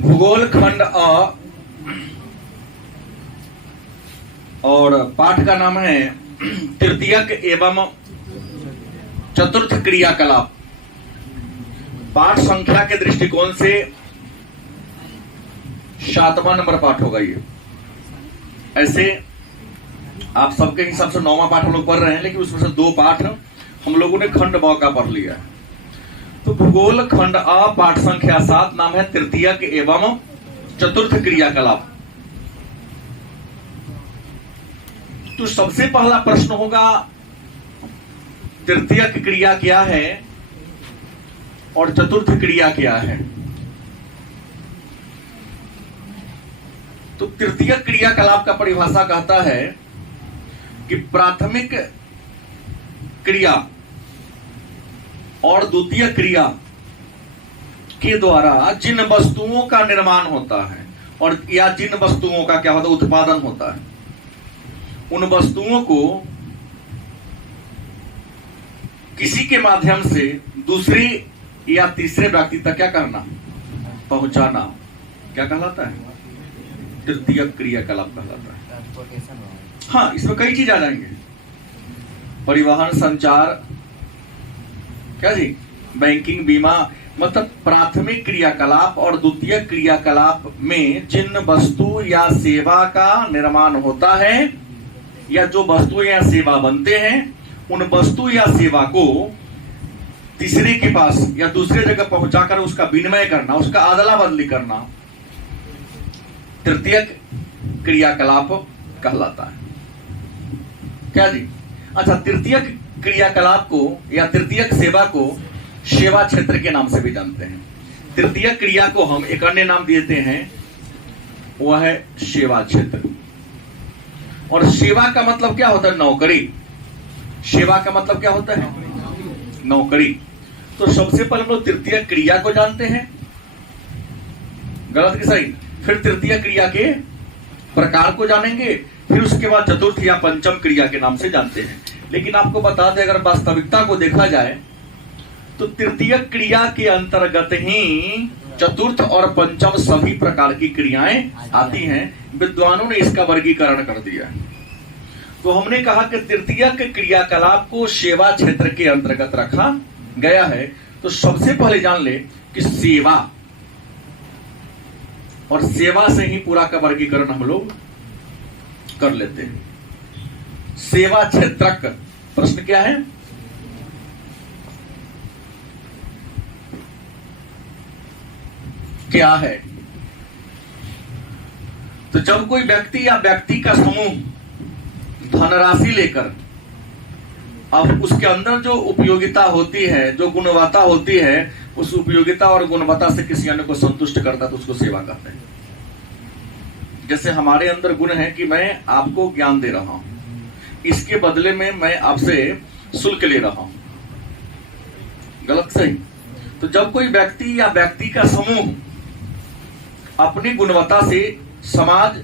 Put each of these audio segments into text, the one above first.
भूगोल खंड अ और पाठ का नाम है तृतीयक एवं चतुर्थ क्रियाकलाप। पाठ संख्या के दृष्टिकोण से 7वां नंबर पाठ होगा ये। ऐसे आप सबके हिसाब से 9वां पाठ हम लोग पढ़ रहे हैं, लेकिन उसमें से 2 पाठ हम लोगों ने खंड ब का पढ़ लिया है। तो भूगोल खंड अ पाठ संख्या 7 नाम है तृतीयक एवं चतुर्थ क्रियाकलाप। तो सबसे पहला प्रश्न होगा तृतीयक क्रिया क्या है और चतुर्थ क्रिया क्या है। तो तृतीयक क्रियाकलाप का परिभाषा कहता है कि प्राथमिक क्रिया और द्वितीय क्रिया के द्वारा जिन वस्तुओं का निर्माण होता है और या जिन वस्तुओं का क्या होता है उत्पादन होता है, उन वस्तुओं को किसी के माध्यम से दूसरे या तीसरे व्यक्ति तक क्या करना, पहुंचाना, क्या कहलाता है, तृतीय क्रियाकलाप कहलाता है। हाँ, इसमें कई चीज आ जाएंगे, परिवहन, संचार, क्या जी, बैंकिंग, बीमा। मतलब प्राथमिक क्रियाकलाप और द्वितीय क्रियाकलाप में जिन वस्तु या सेवा का निर्माण होता है या जो वस्तु या सेवा बनते हैं, उन वस्तु या सेवा को तीसरे के पास या दूसरे जगह पहुंचाकर उसका विनिमय करना, उसका अदला बदली करना, तृतीय क्रियाकलाप कहलाता है। क्या जी? अच्छा, तृतीय क्रियाकलाप को या तृतीय सेवा को सेवा क्षेत्र के नाम से भी जानते हैं। तृतीय क्रिया को हम एक अन्य नाम देते हैं, वह है सेवा क्षेत्र। और सेवा का मतलब क्या होता है? नौकरी। सेवा का मतलब क्या होता है? नौकरी। तो सबसे पहले हम लोग तृतीय क्रिया को जानते हैं, गलत कि सही? फिर तृतीय क्रिया के प्रकार को जानेंगे, फिर उसके बाद चतुर्थ या पंचम क्रिया के नाम से जानते हैं। लेकिन आपको बता दें, अगर वास्तविकता को देखा जाए तो तृतीय क्रिया के अंतर्गत ही चतुर्थ और पंचम सभी प्रकार की क्रियाएं आती हैं। विद्वानों ने इसका वर्गीकरण कर दिया है। तो हमने कहा कि तृतीय क्रियाकलाप को सेवा क्षेत्र के अंतर्गत रखा गया है। तो सबसे पहले जान ले कि सेवा, और सेवा से ही पूरा का वर्गीकरण हम लोग कर लेते हैं। सेवा क्षेत्रक प्रश्न क्या है? क्या है? तो जब कोई व्यक्ति या व्यक्ति का समूह धनराशि लेकर, अब उसके अंदर जो उपयोगिता होती है, जो गुणवत्ता होती है, उस उपयोगिता और गुणवत्ता से किसी अन्य को संतुष्ट करता है तो उसको सेवा कहते हैं। जैसे हमारे अंदर गुण है कि मैं आपको ज्ञान दे रहा हूं, इसके बदले में मैं आपसे शुल्क ले रहा हूं, गलत सही? तो जब कोई व्यक्ति या व्यक्ति का समूह अपनी गुणवत्ता से समाज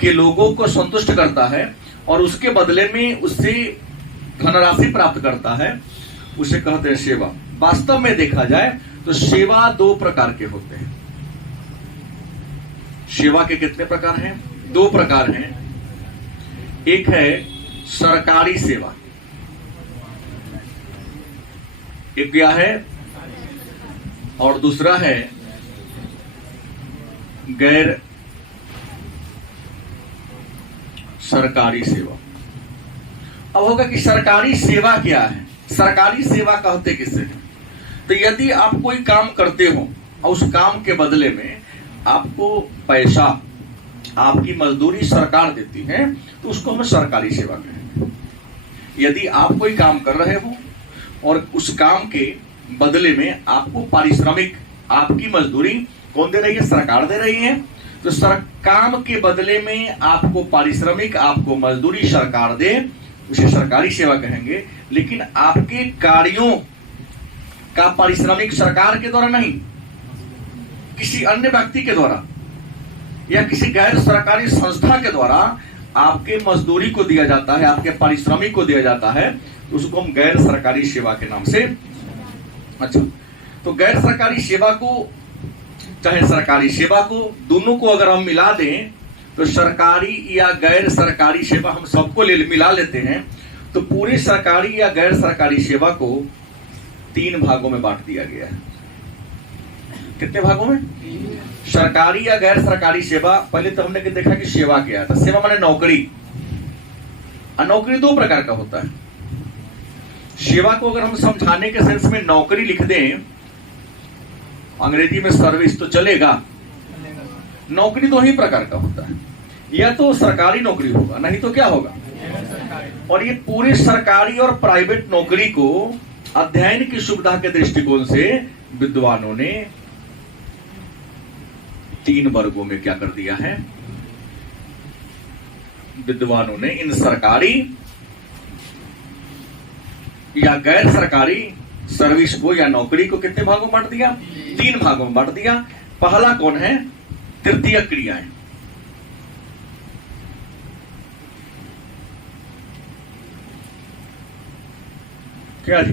के लोगों को संतुष्ट करता है और उसके बदले में उससे धनराशि प्राप्त करता है, उसे कहते हैं सेवा। वास्तव में देखा जाए तो सेवा 2 प्रकार के होते हैं। सेवा के कितने प्रकार हैं? 2 प्रकार हैं। एक है सरकारी सेवा, एक क्या है, और दूसरा है गैर सरकारी सेवा। अब होगा कि सरकारी सेवा क्या है? सरकारी सेवा कहते किसे हैं? तो यदि आप कोई काम करते हो और उस काम के बदले में आपको पैसा, आपकी मजदूरी सरकार देती है, तो उसको हम सरकारी सेवा कहेंगे। यदि आप कोई काम कर रहे हो और उस काम के बदले में आपको पारिश्रमिक, आपकी मजदूरी कौन दे रही है? सरकार दे रही है। तो काम के बदले में आपको पारिश्रमिक, आपको मजदूरी सरकार दे, उसे सरकारी सेवा कहेंगे। लेकिन आपके कार्यों का पारिश्रमिक सरकार के द्वारा नहीं, किसी अन्य व्यक्ति के द्वारा या किसी गैर सरकारी संस्था के द्वारा आपके मजदूरी को दिया जाता है, आपके पारिश्रमिक को दिया जाता है, तो उसको हम गैर सरकारी सेवा के नाम से। अच्छा, तो गैर सरकारी सेवा को चाहे सरकारी सेवा को, दोनों को अगर हम मिला दें तो सरकारी या गैर सरकारी सेवा हम सबको मिला लेते हैं, तो पूरी सरकारी या गैर सरकारी सेवा को 3 भागों में बांट दिया गया है। कितने भागों में? सरकारी या गैर सरकारी सेवा। पहले तो हमने देखा कि सेवा क्या था। सेवा माने नौकरी, और नौकरी 2 प्रकार का होता है। सेवा को अगर हम समझाने के सेंस में नौकरी लिख दें, अंग्रेजी में सर्विस, तो चलेगा? नौकरी 2 ही प्रकार का होता है, या तो सरकारी नौकरी होगा, नहीं तो क्या होगा? और ये पूरी सरकारी और प्राइवेट नौकरी को अध्ययन की सुविधा के दृष्टिकोण से विद्वानों ने 3 वर्गों में क्या कर दिया है? विद्वानों ने इन सरकारी या गैर सरकारी सर्विस को या नौकरी को कितने भागों में बांट दिया? 3 भागों में बांट दिया। पहला कौन है? तृतीय क्रियाएं। क्या जी?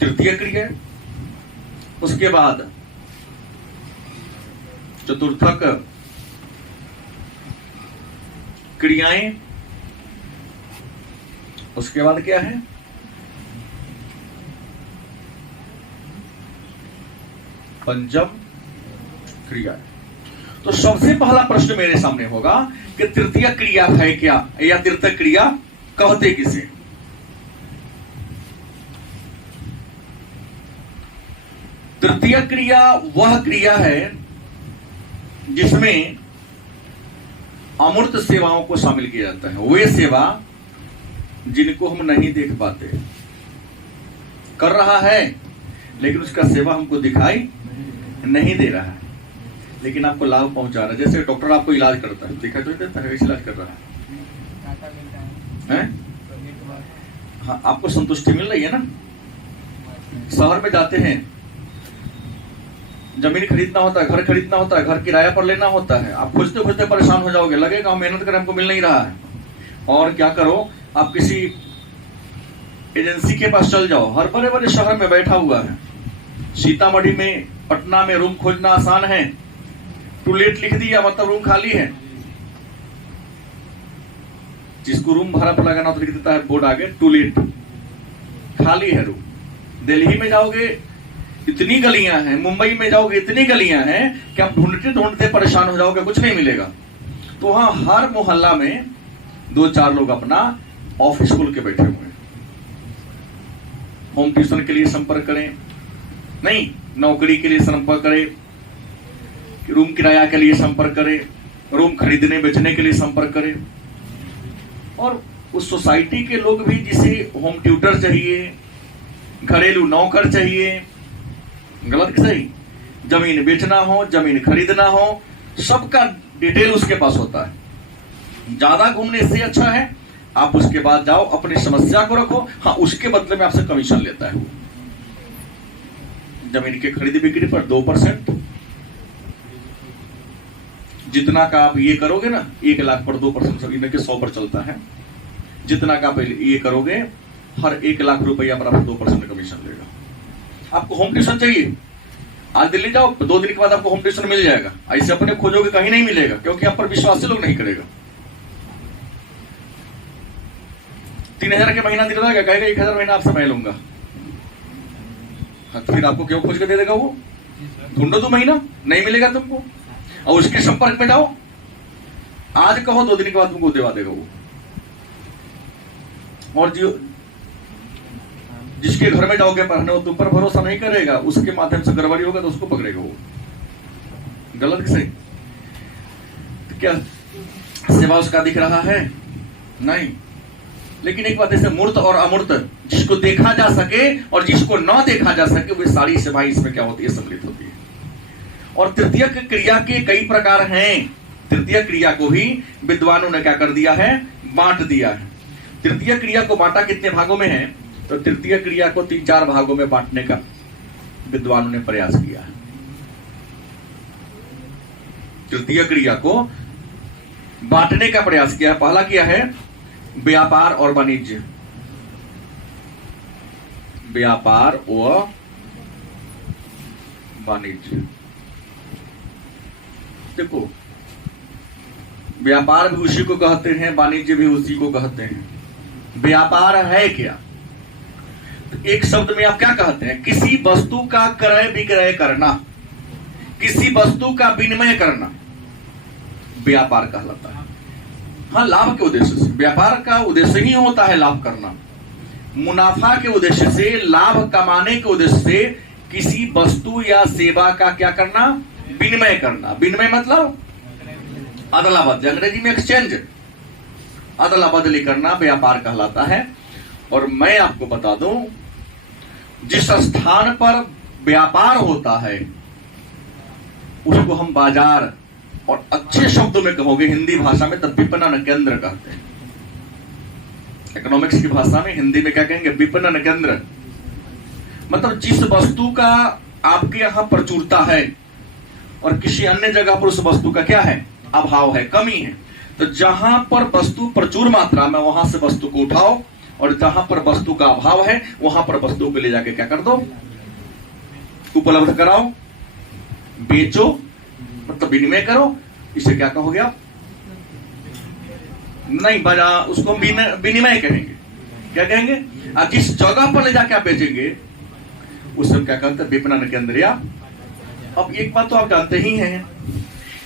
तृतीय क्रिया। उसके बाद चतुर्थक क्रियाएं। उसके बाद क्या है? पंचम क्रिया। तो सबसे पहला प्रश्न मेरे सामने होगा कि तृतीय क्रिया है क्या, या तृतीय क्रिया कहते किसे? तृतीय क्रिया वह क्रिया है जिसमें अमूर्त सेवाओं को शामिल किया जाता है। वे सेवा जिनको हम नहीं देख पाते, कर रहा है लेकिन उसका सेवा हमको दिखाई नहीं दे रहा है, लेकिन आपको लाभ पहुंचा रहा है। जैसे डॉक्टर आपको इलाज करता है, दिखाई तो नहीं देता है, कैसे इलाज कर रहा है? हाँ, आपको संतुष्टि मिल रही है ना? शहर में जाते हैं, जमीन खरीदना होता है, घर खरीदना होता है, घर किराया पर लेना होता है, आप खोजते खोजते परेशान हो जाओगे, लगेगा हम मेहनत करें, हमको मिल नहीं रहा है। और क्या करो, आप किसी एजेंसी के पास चल जाओ, हर बड़े बड़े शहर में बैठा हुआ है। सीतामढ़ी में, पटना में रूम खोजना आसान है, टू लेट लिख दिया मतलब रूम खाली है। जिसको रूम भाड़ा पर लगाना तो लिख देता है बोर्ड आगे, टू लेट, खाली है रूम। दिल्ली में जाओगे इतनी गलियां हैं, मुंबई में जाओगे इतनी गलियां हैं कि आप ढूंढते ढूंढते परेशान हो जाओगे, कुछ नहीं मिलेगा। तो वहां हर मोहल्ला में 2-4 लोग अपना ऑफिस खोल के बैठे हुए हैं। होम ट्यूशन के लिए संपर्क करें, नहीं नौकरी के लिए संपर्क करें, रूम किराया के लिए संपर्क करें, रूम खरीदने बेचने के लिए संपर्क करें। और उस सोसाइटी के लोग भी जिसे होम ट्यूटर चाहिए, घरेलू नौकर चाहिए, गलत कि सही, जमीन बेचना हो, जमीन खरीदना हो, सबका डिटेल उसके पास होता है। ज्यादा घूमने से अच्छा है आप उसके बाद जाओ, अपनी समस्या को रखो, हाँ उसके बदले में आपसे कमीशन लेता है वो। जमीन के खरीद बिक्री पर 2%, जितना का आप ये करोगे ना, 1 लाख पर 2%, सभी में के 100 पर चलता है। जितना का आप ये करोगे, हर 1 लाख रुपया पर आपको 2% कमीशन लेगा। आपको होम ट्यूशन चाहिए, आज दिल्ली जाओ, 2 दिन के बाद आपको होम ट्यूशन मिल जाएगा। ऐसे अपने खोजोगे कहीं नहीं मिलेगा, क्योंकि आप पर विश्वास से लोग नहीं करेगा। 3000 के महीना दिला देगा, कहेगा 1000 महीना आपसे मैं लूंगा। हाँ, फिर आपको क्यों खोज के दे देगा वो? ढूंढो 2 महीना, नहीं मिलेगा तुमको, और उसके संपर्क में जाओ, आज कहो 2 दिन के बाद तुमको दिलवा देगा वो। और जो जिसके घर में जाओगे पढ़ने, वो तुम पर भरोसा नहीं करेगा, उसके माध्यम से गड़बड़ी होगा तो उसको पकड़ेगा वो। गलत कि सही? तो क्या सेवा उसका दिख रहा है? नहीं। लेकिन एक बात ऐसे, मूर्त और अमूर्त, जिसको देखा जा सके और जिसको न देखा जा सके, वे सारी सेवाएं इसमें क्या होती है? सम्मिलित होती है। और तृतीय क्रिया के कई प्रकार हैं। तृतीय क्रिया को ही विद्वानों ने क्या कर दिया है? बांट दिया है। तृतीय क्रिया को बांटा कितने भागों में है? तो तृतीय क्रिया को 3-4 भागों में बांटने का विद्वानों ने प्रयास किया है। तृतीय क्रिया को बांटने का प्रयास किया है। पहला किया है व्यापार और वाणिज्य। व्यापार व वाणिज्य, देखो, व्यापार भी उसी को कहते हैं, वाणिज्य भी उसी को कहते हैं। व्यापार है क्या? तो एक शब्द में आप क्या कहते हैं? किसी वस्तु का क्रय विक्रय करना, किसी वस्तु का विनिमय करना व्यापार कहलाता है। हाँ, लाभ के उद्देश्य से। व्यापार का उद्देश्य ही होता है लाभ करना। मुनाफा के उद्देश्य से, लाभ कमाने के उद्देश्य से किसी वस्तु या सेवा का क्या करना? विनिमय करना। विनिमय मतलब अदला बदली, अंग्रेजी में एक्सचेंज, अदला बदली करना व्यापार कहलाता है। और मैं आपको बता दूं, जिस स्थान पर व्यापार होता है उसको हम बाजार, और अच्छे शब्दों में कहोगे हिंदी भाषा में, तब विपणन केंद्र कहते हैं। इकोनॉमिक्स की भाषा में, हिंदी में क्या कहेंगे? विपणन केंद्र। मतलब जिस वस्तु का आपके यहां प्रचुरता है और किसी अन्य जगह पर उस वस्तु का क्या है? अभाव है, कमी है। तो जहां पर वस्तु प्रचुर मात्रा में, वहां से वस्तु को उठाओ, और जहां पर वस्तु का अभाव है वहां पर वस्तु को ले जाके क्या कर दो? उपलब्ध कराओ, बेचो, मतलब विनिमय करो। इसे क्या कहोगे आप? नहीं, बाजार, उसको विनिमय कहेंगे। क्या कहेंगे? अब जिस जगह पर ले जाके आप बेचेंगे उसे क्या कहते हैं? विपणन केंद्र। या अब एक बात तो आप जानते ही हैं,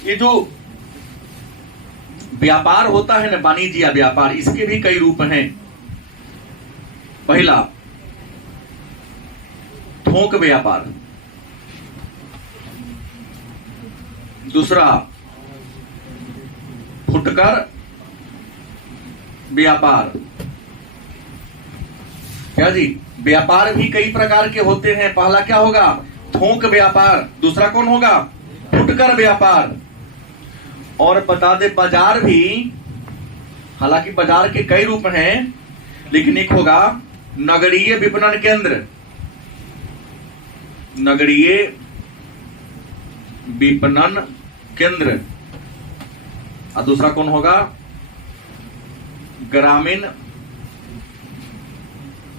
ये जो व्यापार होता है ना, वाणिज्य या व्यापार, इसके भी कई रूप हैं। पहला थोक व्यापार, दूसरा फुटकर व्यापार। क्या जी? व्यापार भी कई प्रकार के होते हैं। पहला क्या होगा? थोक व्यापार। दूसरा कौन होगा? फुटकर व्यापार। और बता दे, बाजार भी, हालांकि बाजार के कई रूप हैं, लेकिन एक होगा नगरीय विपणन केंद्र, नगरीय विपणन केंद्र। और दूसरा कौन होगा? ग्रामीण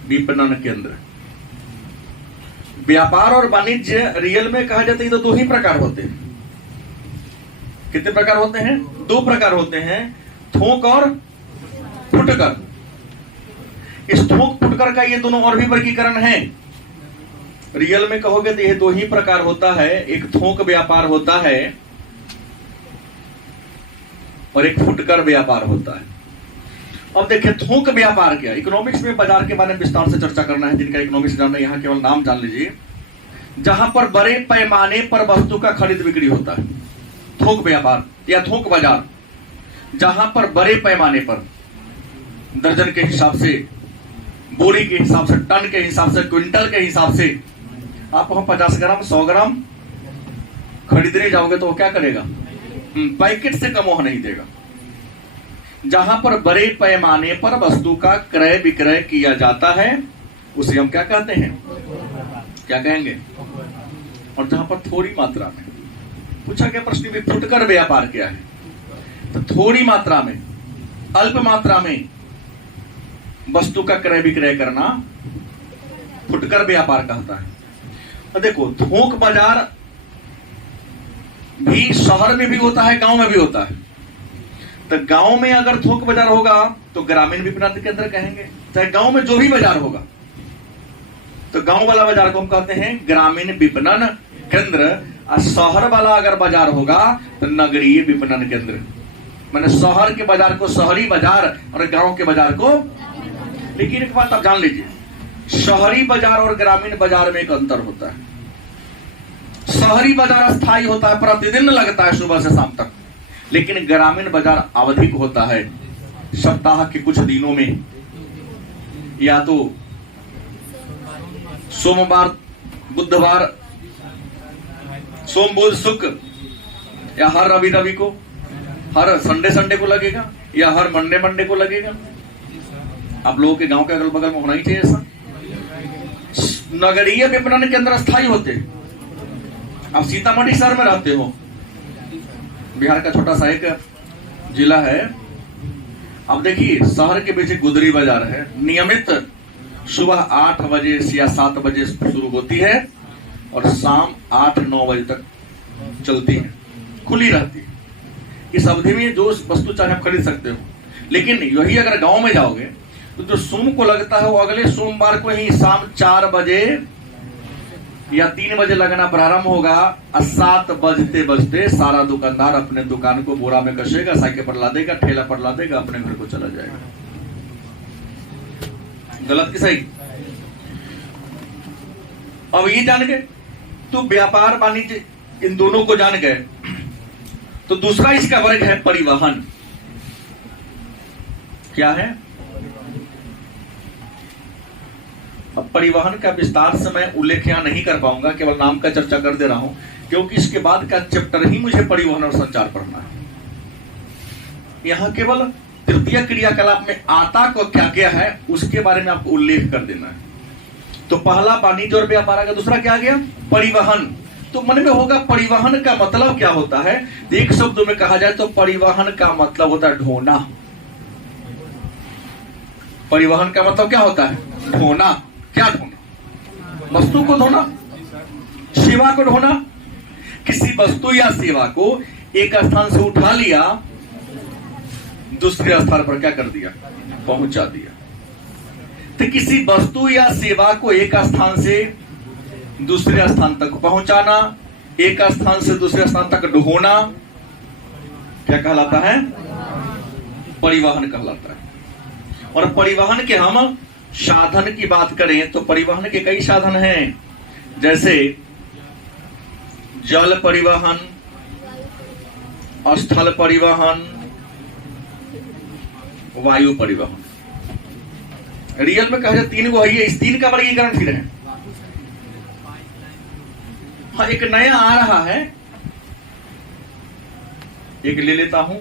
विपणन केंद्र। व्यापार और वाणिज्य रियल में कहा जाता है तो दो ही प्रकार होते हैं। कितने प्रकार होते हैं? दो प्रकार होते हैं, थोक और फुटकर। इस थोक फुटकर का ये दोनों और भी वर्गीकरण है। रियल में कहोगे तो ये दो ही प्रकार होता है, एक थोक व्यापार होता है और एक फुटकर व्यापार होता है। अब देखिए, थोक व्यापार क्या? इकोनॉमिक्स में बाजार के बारे में विस्तार से चर्चा करना है। जिनका इकोनॉमिक्स जानना है, यहां केवल नाम जान लीजिए। जहां पर बड़े पैमाने पर वस्तु का खरीद बिक्री होता है, थोक व्यापार या थोक बाजार। जहां पर बड़े पैमाने पर दर्जन के हिसाब से, बोरी के हिसाब से, टन के हिसाब से, क्विंटल के हिसाब से आप वहां 50 ग्राम 100 ग्राम खरीदने जाओगे तो वो क्या करेगा? पैकेट से कम वह नहीं देगा। जहां पर बड़े पैमाने पर वस्तु का क्रय विक्रय किया जाता है उसे हम क्या कहते हैं? क्या कहेंगे? और जहां पर थोड़ी मात्रा में, पूछा गया प्रश्न में फुटकर व्यापार क्या है, तो थोड़ी मात्रा में, अल्प मात्रा में वस्तु का क्रय विक्रय करना फुटकर व्यापार कहता है। और देखो, थोक बाजार भी शहर में भी होता है, गांव में भी होता है। तो गांव में अगर थोक बाजार होगा तो ग्रामीण विपणन केंद्र कहेंगे। चाहे गांव में जो भी बाजार होगा तो गांव वाला बाजार को हम कहते हैं ग्रामीण विपणन केंद्र। और शहर वाला अगर बाजार होगा तो नगरीय विपणन केंद्र। मैंने शहर के बाजार को शहरी बाजार और गांव के बाजार को। लेकिन एक बात आप जान लीजिए, शहरी बाजार और ग्रामीण बाजार में एक अंतर होता है। शहरी बाजार स्थायी होता है, प्रतिदिन लगता है सुबह से शाम तक। लेकिन ग्रामीण बाजार आवधिक होता है, सप्ताह के कुछ दिनों में, या तो सोमवार, बुधवार, सोम बुध शुक्र, या हर रवि रवि को, हर संडे को लगेगा, या हर मंडे को लगेगा। आप लोगों के गांव के अगल बगल में होना ही चाहिए ऐसा। नगरीय विपणन केंद्र स्थायी होते हैं। आप सीतामढ़ी शहर में रहते हो, बिहार का छोटा सा एक जिला है। अब देखिए, शहर के पीछे गुदरी बाजार है, नियमित सुबह 8 बजे या 7 बजे शुरू होती है और शाम 8-9 बजे तक चलती है। खुली रहती है। इस अवधि में जो वस्तु चाहे आप खरीद सकते हो। लेकिन यही अगर गांव में जाओगे तो जो सोम को लगता है वो अगले सोमवार को ही शाम 4 बजे या 3 बजे लगना प्रारंभ होगा और 7 बजते बजते सारा दुकानदार अपने दुकान को बोरा में कसेगा, साइकिल पर ला देगा, ठेला पर ला देगा, अपने घर को चला जाएगा। गलत कि सही? अब ये जान गए तो व्यापार वाणिज्य इन दोनों को जान गए, तो दूसरा इसका वर्ग है परिवहन। क्या है? अब परिवहन का विस्तार से मैं उल्लेख यहां नहीं कर पाऊंगा, केवल नाम का चर्चा कर दे रहा हूं, क्योंकि इसके बाद का चैप्टर ही मुझे परिवहन और संचार पढ़ना है। यहां केवल तृतीय क्रियाकलाप में आता को क्या क्या है उसके बारे में आपको उल्लेख कर देना है। तो पहला वाणिज्य और व्यापार का, दूसरा क्या आ गया? परिवहन। तो मन में होगा परिवहन का मतलब क्या होता है? एक शब्द में कहा जाए तो परिवहन का मतलब होता है ढोना। परिवहन का मतलब क्या होता है? ढोना। क्या ढोना? वस्तु को ढोना, सेवा को ढोना। किसी वस्तु या सेवा को एक स्थान से उठा लिया, दूसरे स्थान पर क्या कर दिया? पहुंचा दिया। तो किसी वस्तु या सेवा को एक स्थान से दूसरे स्थान तक पहुंचाना, एक स्थान से दूसरे स्थान तक ढोना, क्या कहलाता है? परिवहन कहलाता है। और परिवहन के हम साधन की बात करें तो परिवहन के कई साधन हैं, जैसे जल परिवहन, स्थल परिवहन, वायु परिवहन। रियल में कहा जाए 3 गो है, इस 3 का वर्गीकरण फिर है। हाँ, एक नया आ रहा है, एक ले लेता हूं,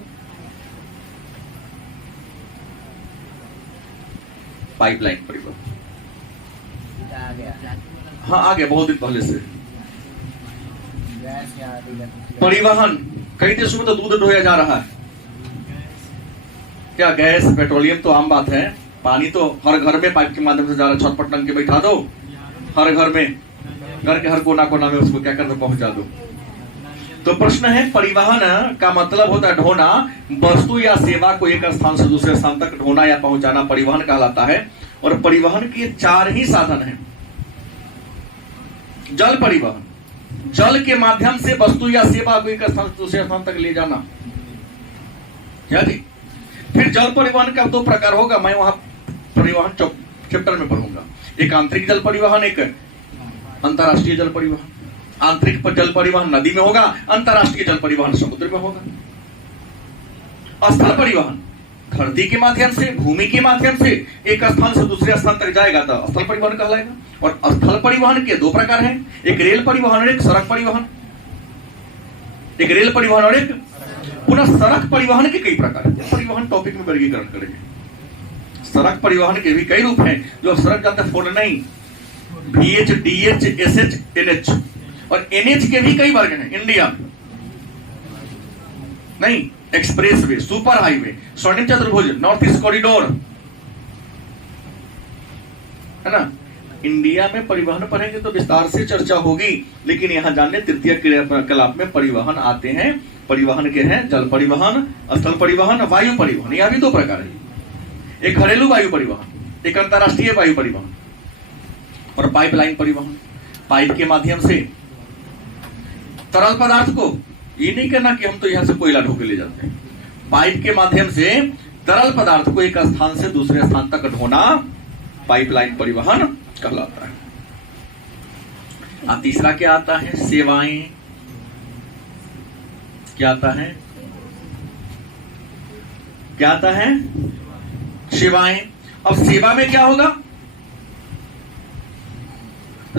पाइपलाइन परिवहन। हाँ, आ गया बहुत दिन पहले से। परिवहन कई देशों में तो दूध ढोया जा रहा है। क्या गैस पेट्रोलियम तो आम बात है, पानी तो हर घर में पाइप के माध्यम से जा रहा है। छत पर टंकी बैठा दो, हर घर में, घर के हर कोना कोना में उसको क्या कर दो? पहुंचा दो। तो प्रश्न है, परिवहन का मतलब होता है ढोना। वस्तु या सेवा को एक स्थान से दूसरे स्थान तक ढोना या पहुंचाना परिवहन कहलाता है। और परिवहन के 4 ही साधन हैं। जल परिवहन, जल के माध्यम से वस्तु या सेवा को एक स्थान से दूसरे स्थान तक ले जाना। क्या जी? फिर जल परिवहन का 2 प्रकार होगा, मैं वहां परिवहन चैप्टर में पढ़ूंगा। एक आंतरिक जल परिवहन, एक अंतरराष्ट्रीय जल परिवहन। आंतरिक जल परिवहन नदी में होगा, अंतरराष्ट्रीय जल परिवहन समुद्र में होगा। स्थल परिवहन धरती के माध्यम से, भूमि के माध्यम से एक स्थान से दूसरे स्थान तक जाएगा तो स्थल परिवहन कहलाएगा। और स्थल परिवहन के 2 प्रकार हैं, एक रेल परिवहन और एक सड़क परिवहन। एक रेल परिवहन और एक पुनः सड़क परिवहन के कई प्रकार हैं। परिवहन टॉपिक में वर्गीकरण करेंगे। सड़क परिवहन के भी कई रूप हैं, जो सड़क जानते हैं 4 नहीं, VH, DH, SH, NH। और NH के भी कई वर्ग हैं इंडिया में। नहीं, एक्सप्रेस वे, सुपर हाईवे, स्वर्णिम चतुर्भुज, नॉर्थ ईस्ट कॉरिडोर, है ना। इंडिया में परिवहन पढ़ेंगे तो विस्तार से चर्चा होगी, लेकिन यहां जानने तृतीय क्रियाकलाप में परिवहन आते हैं। परिवहन के हैं जल परिवहन, स्थल परिवहन, वायु परिवहन। यह भी 2 प्रकार है, एक घरेलू वायु परिवहन, एक अंतरराष्ट्रीय वायु परिवहन। और पाइपलाइन परिवहन, पाइप के माध्यम से तरल पदार्थ को, ये नहीं कहना कि हम तो यहां से कोयला ढो के ले जाते हैं, पाइप के माध्यम से तरल पदार्थ को एक स्थान से दूसरे स्थान तक ढोना पाइपलाइन परिवहन कहलाता है। तीसरा क्या आता है? सेवाएं। क्या आता है? क्या आता है? सेवाएं। अब सेवा में क्या होगा?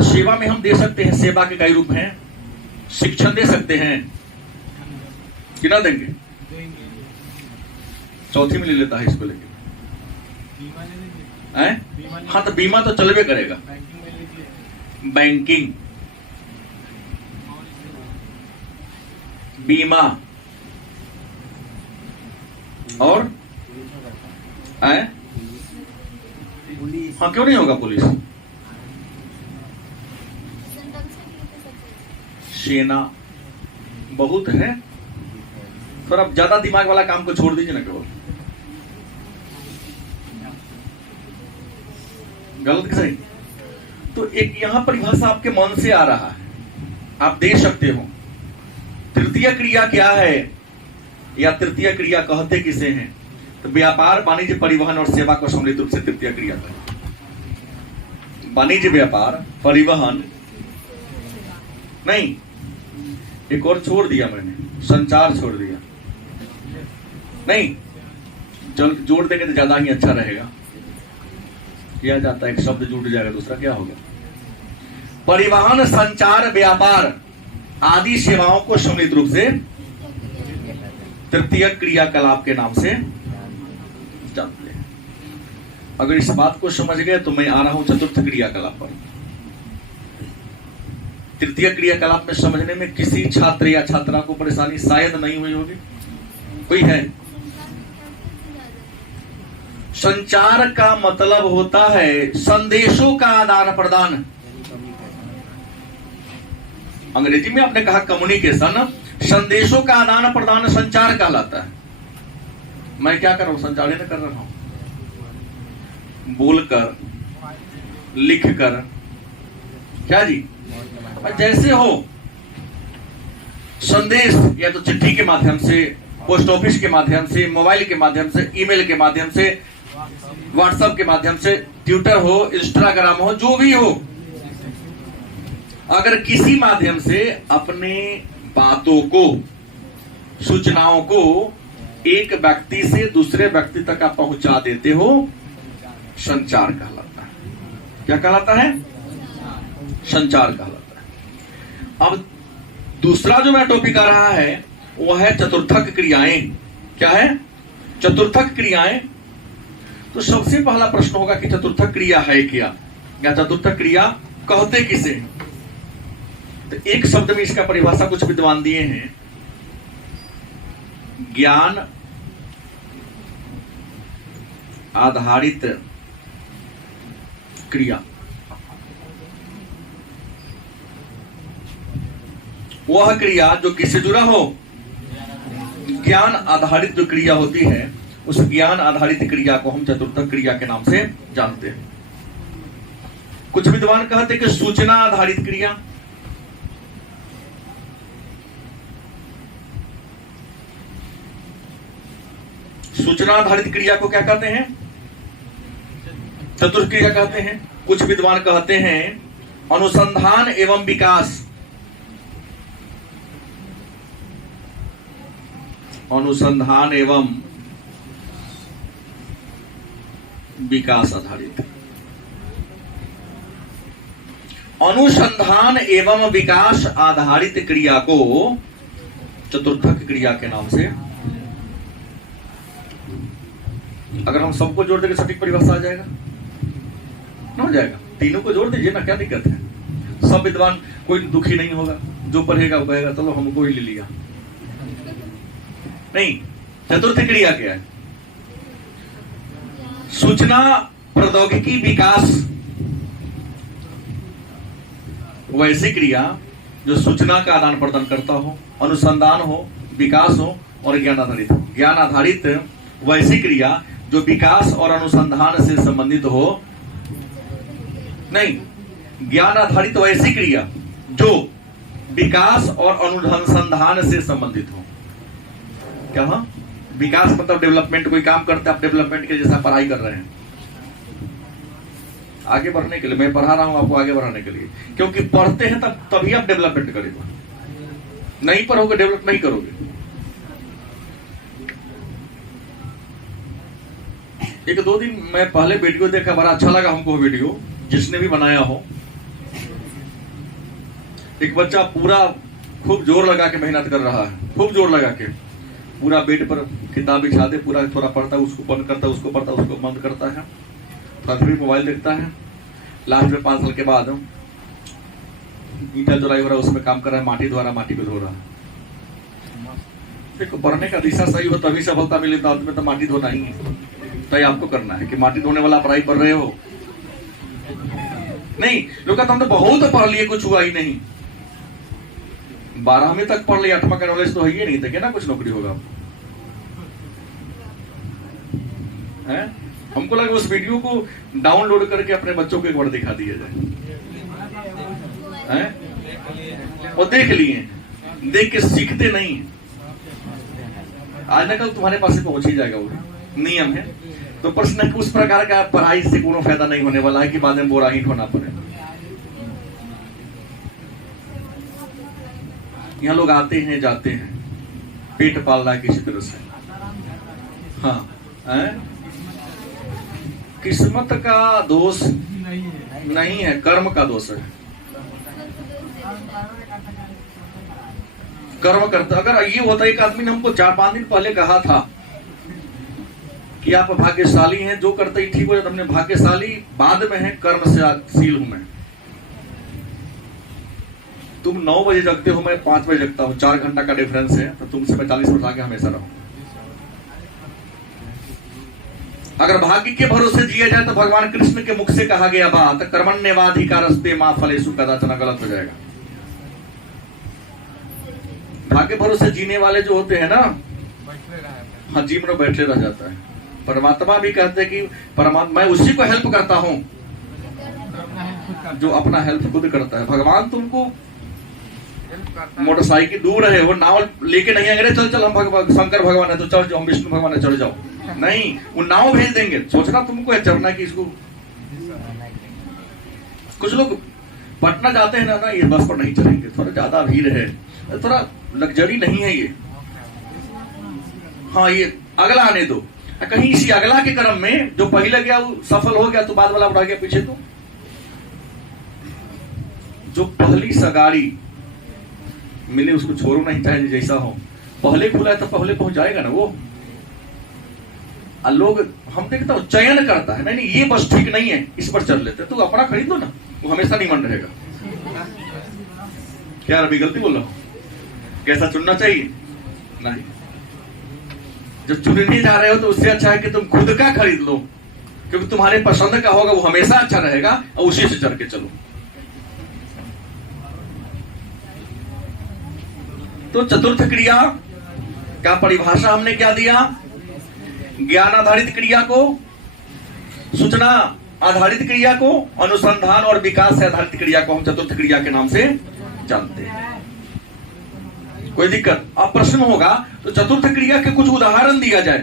सेवा में हम दे सकते हैं, सेवा के कई रूप हैं। शिक्षण दे सकते हैं कि ना देंगे? चौथी में ले लेता है इसको लेके। हाँ, तो बीमा तो चलवे करेगा। बैंकिंग, बीमा और हाँ, क्यों नहीं होगा? पुलिस, सेना, बहुत है। थोड़ा ज्यादा दिमाग वाला काम को छोड़ दीजिए ना केवल। गलत कि सही? तो एक यहां परिभाषा आपके मन से आ रहा है, आप दे सकते हो। तृतीय क्रिया क्या है या तृतीय क्रिया कहते किसे हैं? तो व्यापार, वाणिज्य, परिवहन और सेवा को सम्मिलित रूप से तृतीय क्रिया कहते। वाणिज्य, व्यापार, परिवहन नहीं, एक और छोड़ दिया मैंने, संचार छोड़ दिया। नहीं, जोड़ देंगे तो ज्यादा ही अच्छा रहेगा। किया जाता है, एक शब्द जुड़ जाएगा, दूसरा क्या होगा? परिवहन, संचार, व्यापार आदि सेवाओं को सम्मिलित रूप से तृतीय क्रियाकलाप के नाम से जानते हैं। अगर इस बात को समझ गए तो मैं आ रहा हूं चतुर्थ क्रियाकलाप पर। तृतीय क्रियाकलाप में समझने में किसी छात्र या छात्रा को परेशानी शायद नहीं हुई होगी? कोई है? संचार का मतलब होता है संदेशों का आदान प्रदान। अंग्रेजी में आपने कहा कम्युनिकेशन, संदेशों का आदान प्रदान संचार कहलाता है। मैं क्या कर रहा हूं? संचार ही नहीं कर रहा हूं, बोलकर, लिखकर, क्या जी? जैसे हो संदेश या तो चिट्ठी के माध्यम से, पोस्ट ऑफिस के माध्यम से, मोबाइल के माध्यम से, ईमेल के माध्यम से, व्हाट्सएप के माध्यम से, ट्विटर हो, इंस्टाग्राम हो, जो भी हो, अगर किसी माध्यम से अपने बातों को, सूचनाओं को एक व्यक्ति से दूसरे व्यक्ति तक आप पहुंचा देते हो, संचार कहलाता है। क्या कहलाता है? संचार कहलाता है। अब दूसरा जो मेरा टॉपिक आ रहा है वो है चतुर्थक क्रियाएं। क्या है? चतुर्थक क्रियाएं। तो सबसे पहला प्रश्न होगा कि चतुर्थक क्रिया है क्या, या चतुर्थक क्रिया कहते किसे? तो एक शब्द में इसका परिभाषा कुछ विद्वान दिए हैं, ज्ञान आधारित क्रिया। वह क्रिया जो किससे जुड़ा हो? ज्ञान आधारित जो क्रिया होती है, उस ज्ञान आधारित क्रिया को हम चतुर्थक क्रिया के नाम से जानते हैं। कुछ विद्वान कहते हैं कि सूचना आधारित क्रिया, सूचना आधारित क्रिया को क्या कहते हैं? चतुर्थ क्रिया कहते हैं। कुछ विद्वान कहते हैं अनुसंधान एवं विकास, अनुसंधान एवं विकास आधारित, अनुसंधान एवं विकास आधारित क्रिया को चतुर्थक क्रिया के नाम से। अगर हम सबको जोड़ देंगे सटीक परिभाषा आ जाएगा ना? हो जाएगा। तीनों को जोड़ दीजिए ना, क्या दिक्कत है? सब विद्वान, कोई दुखी नहीं होगा। जो पढ़ेगा वो कहेगा चलो हमको ही ले लिया। नहीं, चतुर्थ क्रिया क्या है? सूचना प्रौद्योगिकी विकास, वैसी क्रिया जो सूचना का आदान प्रदान करता हो, अनुसंधान हो, विकास हो और ज्ञान आधारित हो। ज्ञान आधारित वैसी क्रिया जो विकास और अनुसंधान से संबंधित हो। नहीं, ज्ञान आधारित वैसी क्रिया जो विकास और अनुसंधान से संबंधित हो। क्या? हाँ, विकास मतलब डेवलपमेंट। कोई काम करते हैं आप डेवलपमेंट के जैसा पढ़ाई कर रहे हैं, आगे बढ़ने के लिए। मैं पढ़ा रहा हूं आपको आगे बढ़ाने के लिए, क्योंकि पढ़ते हैं तभी आप डेवलपमेंट करेंगे। नहीं पढ़ोगे डेवलप नहीं करोगे। एक दो दिन मैं पहले वीडियो देखा, बड़ा अच्छा लगा हमको वीडियो, जिसने भी बनाया हो। एक बच्चा पूरा खूब जोर लगा के मेहनत कर रहा है, खूब जोर लगा के, पूरा बेड पर किताब बिछा दे, पूरा थोड़ा पढ़ता है, उसको बंद करता है, उसको पढ़ता है, उसको बंद करता है, फिर मोबाइल देखता है। लास्ट में 5 साल के बाद ईटा चुराई हो रहा है, उसमें काम कर रहा है, माटी द्वारा माटी को धो रहा है। देखो, पढ़ने का दिशा सही हो तभी सफलता मिले, तो में तो माटी धोना ही है। तय आपको करना है कि माटी धोने वाला पढ़ाई कर रहे हो। नहीं, लोग कहते हम तो बहुत पढ़ लिए, कुछ हुआ ही नहीं। 12वीं तक पढ़ लिया, 8वां का नॉलेज तो है ही नहीं, तो क्या ना कुछ नौकरी होगा। है? हमको लगा उस वीडियो को डाउनलोड करके अपने बच्चों को एक बार दिखा दिया जाए, हैं? और देख लिए, देख के सीखते नहीं। आज न कल तुम्हारे पास से पहुंच ही जाएगा, वो नियम है। तो प्रश्न उस प्रकार का पढ़ाई से कोनो फायदा नहीं होने वाला है कि बाद में बोरा हिट होना पड़े। यहाँ लोग आते हैं जाते हैं, पेट पाल रहा है किसी तरह से। हाँ, किस्मत का दोष नहीं है, कर्म का दोष है। कर्म करता, अगर ये होता, एक आदमी ने हमको 4-5 दिन पहले कहा था कि आप भाग्यशाली हैं, जो करते ही ठीक हो जाता। हमने भाग्यशाली बाद में है, कर्म से शील हूं मैं। तुम 9 बजे जगते हो, मैं 5 बजे जगता हूं, 4 घंटा का डिफरेंस है, तो तुमसे मैं 40 वर्ष आगे हमेशा रहूं। अगर भाग्य के भरोसे जिया जाए तो भगवान कृष्ण के मुख से कहा गया बात कर्मण्येवाधिकारस्ते मा फलेषु कदाचन गलत हो जाएगा। भाग्य भरोसे जीने वाले जो होते हैं ना, हाँ, जीवन में बैठे रह जाता है। परमात्मा भी कहते हैं कि परमात्मा, मैं उसी को हेल्प करता हूं जो अपना हेल्प खुद करता है। भगवान तुमको मोटरसाइकिल दूर है, वो नाव लेके नहीं आएंगे, चल चल हम शंकर भगवान है तो चढ़ जाओ, हम विष्णु भगवान है चढ़ जाओ, नहीं, वो नाव भेज देंगे। सोचना तुमको है चढ़ना कि इसको। कुछ लोग पटना जाते हैं ना, ये बस पर नहीं चलेंगे, थोड़ा ज्यादा भीड़ है, थोड़ा लग्जरी नहीं है ये, हाँ ये अगला आने दो। कहीं इसी अगला के क्रम में जो पहले गया वो सफल हो गया तो बाद वाला बढ़ा गया पीछे। तो जो पहली सगाड़ी मिले उसको छोड़ो नहीं, चाहे जैसा हो। पहले खुला है तो पहले पहुंच जाएगा ना वो। लोग हम देखता हूं चयन करता है, नहीं ये बस ठीक नहीं है, इस पर चल लेते। तो अपना खरीद लो ना, वो हमेशा नहीं मन रहेगा। क्या अभी गलती बोल रहा हूं? कैसा चुनना चाहिए? नहीं, जब चुनने जा रहे हो तो उससे अच्छा है कि तुम खुद का खरीद लो, क्योंकि तुम्हारे पसंद का होगा, वो हमेशा अच्छा रहेगा, और उसी से चल के चलो। तो चतुर्थ क्रिया का परिभाषा हमने क्या दिया? ज्ञान आधारित क्रिया को, सूचना आधारित क्रिया को, अनुसंधान और विकास से आधारित क्रिया को हम चतुर्थ क्रिया के नाम से जानते हैं। कोई दिक्कत? अब प्रश्न होगा तो चतुर्थ क्रिया के कुछ उदाहरण दिया जाए,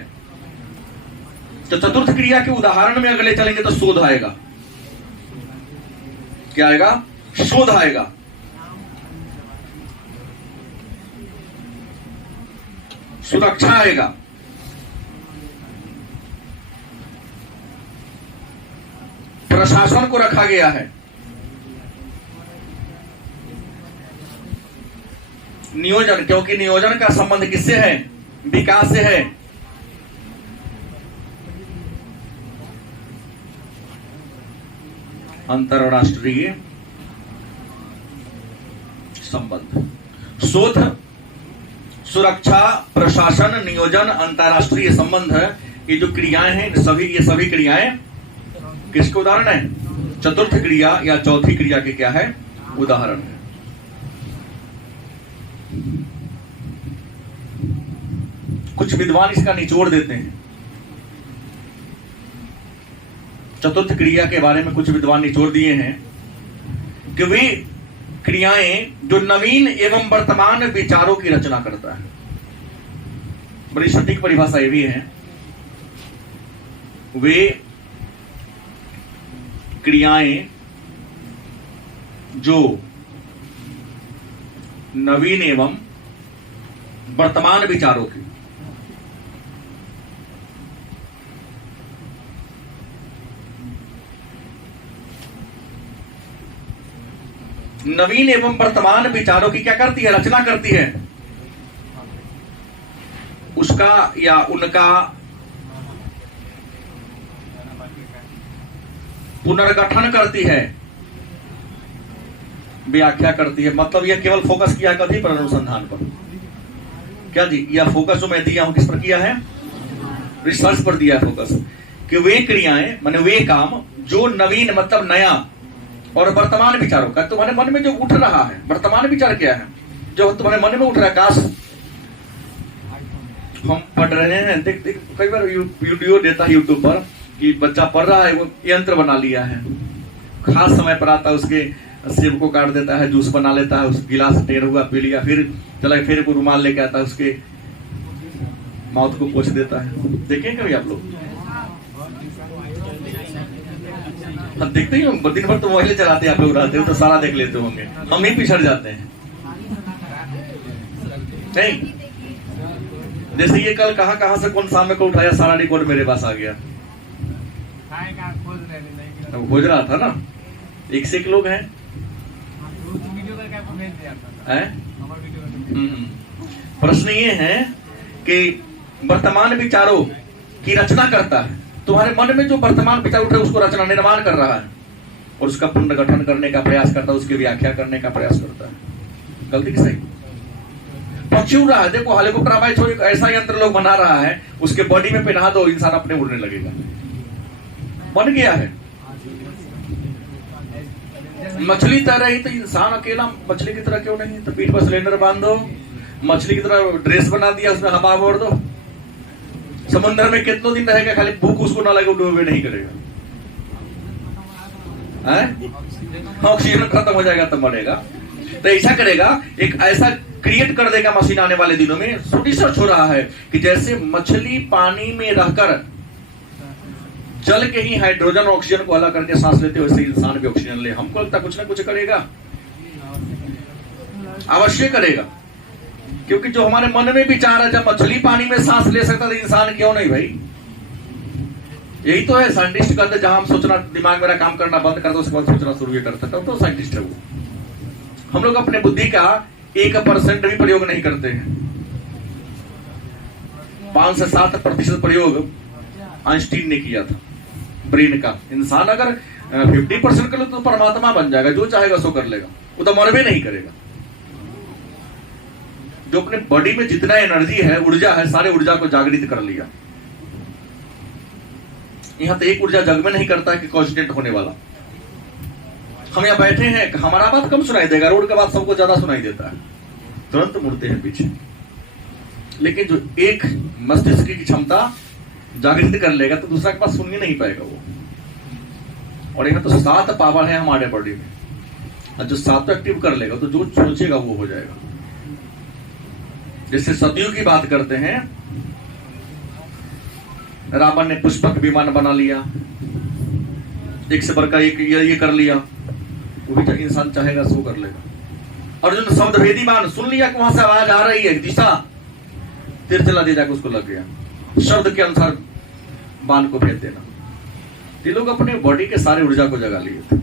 तो चतुर्थ क्रिया के उदाहरण में अगले चलेंगे तो शोध आएगा। क्या आएगा? शोध आएगा। सुरक्षा आएगा, प्रशासन को रखा गया है, नियोजन, क्योंकि नियोजन का संबंध किससे है? विकास से है। अंतरराष्ट्रीय संबंध, शोध, सुरक्षा, प्रशासन, नियोजन, अंतरराष्ट्रीय संबंध, ये जो क्रियाएं हैं, ये सभी क्रियाएं किसके उदाहरण है? चतुर्थ क्रिया या चौथी क्रिया के क्या है? उदाहरण है। कुछ विद्वान इसका निचोड़ देते हैं। चतुर्थ क्रिया के बारे में कुछ विद्वान निचोड़ दिए हैं कि वे क्रियाएं जो नवीन एवं वर्तमान विचारों की रचना करता है। बड़ी सटीक परिभाषा ये भी है। वे क्रियाएं जो नवीन एवं वर्तमान विचारों की, नवीन एवं वर्तमान विचारों की क्या करती है? रचना करती है। उसका या उनका पुनर्गठन करती है, व्याख्या करती है। मतलब यह केवल फोकस किया कभी पर अनुसंधान पर। क्या जी? यह फोकस जो मैं दिया हूं किस पर किया है? रिसर्च पर दिया है फोकस। कि वे क्रियाएं माने वे काम जो नवीन मतलब नया और वर्तमान विचारों का, तुम्हारे मन में जो उठ रहा है, वर्तमान विचार क्या है? जो तुम्हारे मन में उठ रहा है, काश हम पढ़ रहे हैं, देख देख कई बार वीडियो देता है यूट्यूब पर कि बच्चा पढ़ रहा है, वो यंत्र बना लिया है, खास समय पर आता है, उसके सेब को काट देता है, जूस बना लेता है, उस गिलास टेढ़ हुआ पी लिया, फिर चला फिर वो रुमाल लेके आता है, उसके माउथ को पोंछ देता है। देखें कभी आप लोग? हम देखते ही होंगे, दिन भर तो मोबाइल चलाते आप लोग रहते हो तो सारा देख लेते होंगे, हम ही पिछड़ जाते हैं नहीं। जैसे ये कल कहां से कौन सामने को उठाया, सारा रिकॉर्ड मेरे पास आ गया। खोज रहा था ना, एक से एक लोग हैं। प्रश्न ये है कि वर्तमान विचारों की रचना करता है। तुम्हारे मन में जो वर्तमान विचार उठ रहे उसको रचना निर्माण कर रहा है और उसका पुनर्गठन करने का प्रयास करता है, उसकी व्याख्या करने का प्रयास करता है। गलती की सही? पक्षी उड़ रहा है, देखो हेलीकॉप्टर ऐसा यंत्र लोग बना रहा है, उसके बॉडी में पहना दो, इंसान अपने उड़ने लगेगा। बन गया है। मछली तैर रही तो इंसान अकेला मछली की तरह क्यों नहीं? तो पीठ पर सिलेंडर बांध दो, मछली की तरह ड्रेस बना दिया, उसमें हवा भर दो, समुद्र में कितनों दिन रहेगा, खाली भूख उसको ना लगे, डूबे नहीं करेगा। ऑक्सीजन खत्म हो जाएगा तब मरेगा। तो ऐसा करेगा, एक ऐसा क्रिएट कर देगा मशीन आने वाले दिनों में। रिसर्च हो रहा है कि जैसे मछली पानी में रहकर जल के ही हाइड्रोजन और ऑक्सीजन को अलग करके सांस लेते, वैसे इंसान भी ऑक्सीजन ले। हमको लगता कुछ ना कुछ करेगा, अवश्य करेगा, क्योंकि जो हमारे मन में विचार है, जब मछली पानी में सांस ले सकता तो इंसान क्यों नहीं भाई? यही तो है साइंटिस्ट कहते, जहां हम सोचना, दिमाग मेरा काम करना बंद कर दो, उसके बाद सोचना शुरू कर सकता हूं, तो साइंटिस्ट है वो। हम लोग अपने बुद्धि का 1% भी प्रयोग नहीं करते हैं। 5 से 7% प्रयोग आइंस्टीन ने किया था ब्रेन का। इंसान अगर 50% कर ले तो परमात्मा बन जाएगा, जो चाहेगा सो कर लेगा, वो तो मर भी नहीं करेगा। जो अपने बॉडी में जितना एनर्जी है, ऊर्जा है, सारे ऊर्जा को जागृत कर लिया। यहां तो एक ऊर्जा जग में नहीं करता है कि कांस्टेंट होने वाला। हम यहां बैठे हैं, हमारा बात कम सुनाई देगा, रोड का बात सबको ज्यादा सुनाई देता है, तुरंत मुड़ते हैं पीछे। लेकिन जो एक मस्तिष्क की क्षमता जागृत कर लेगा तो दूसरा के पास सुन ही नहीं पाएगा वो। और यहाँ तो 7 पावर है हमारे बॉडी में, और जो 7 एक्टिव कर लेगा तो जो सोचेगा वो हो जाएगा। जैसे सदियों की बात करते हैं, रावण ने पुष्पक विमान बना लिया, एक से बढ़कर एक ये कर लिया, वो भी इंसान चाहेगा सो कर लेगा। अर्जुन शब्द भेदी बाण सुन लिया कि वहां से आवाज आ रही है, दिशा तीर चला दे, जाकर उसको लग गया, शब्द के अनुसार बाण को भेज देना। ये लोग अपने बॉडी के सारे ऊर्जा को जगा लिए थे।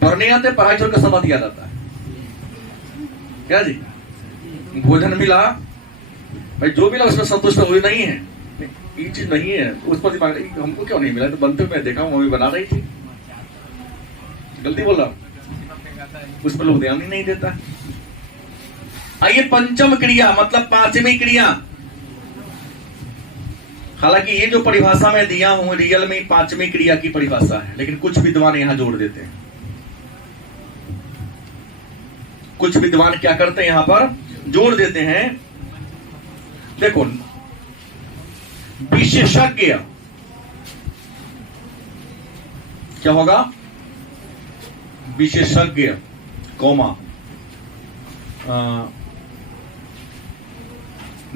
पढ़ने आते, पढ़ाई छोड़कर समाधि याद आता है। क्या जी? भोजन मिला भाई, जो मिला उसमें संतुष्ट हुई नहीं है, ये चीज नहीं है, उस पर दिमाग हमको क्यों नहीं मिला? तो बनते हुए मैं देखा, मम्मी बना रही थी, गलती बोल रहा, उस पर लोग ध्यान ही नहीं देता। आइए पंचम क्रिया, मतलब 5वीं क्रिया। हालांकि ये जो परिभाषा मैं दिया हूं रियल में 5वीं क्रिया की परिभाषा है, लेकिन कुछ विद्वान यहां जोड़ देते हैं। कुछ विद्वान क्या करते हैं, यहां पर जोड़ देते हैं। देखो, विशेषज्ञ क्या होगा? विशेषज्ञ कौमा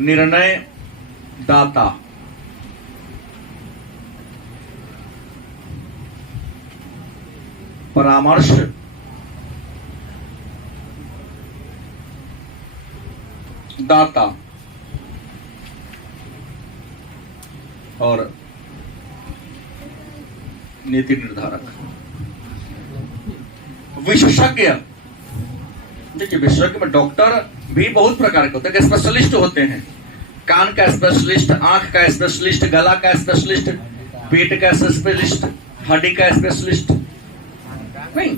निर्णय दाता, परामर्श दाता और नीति निर्धारक। विशेषज्ञ, देखिए विशेषज्ञ में डॉक्टर भी बहुत प्रकार के होते हैं, स्पेशलिस्ट होते हैं। कान का स्पेशलिस्ट, आंख का स्पेशलिस्ट, गला का स्पेशलिस्ट, पेट का स्पेशलिस्ट, हड्डी का स्पेशलिस्ट। नहीं,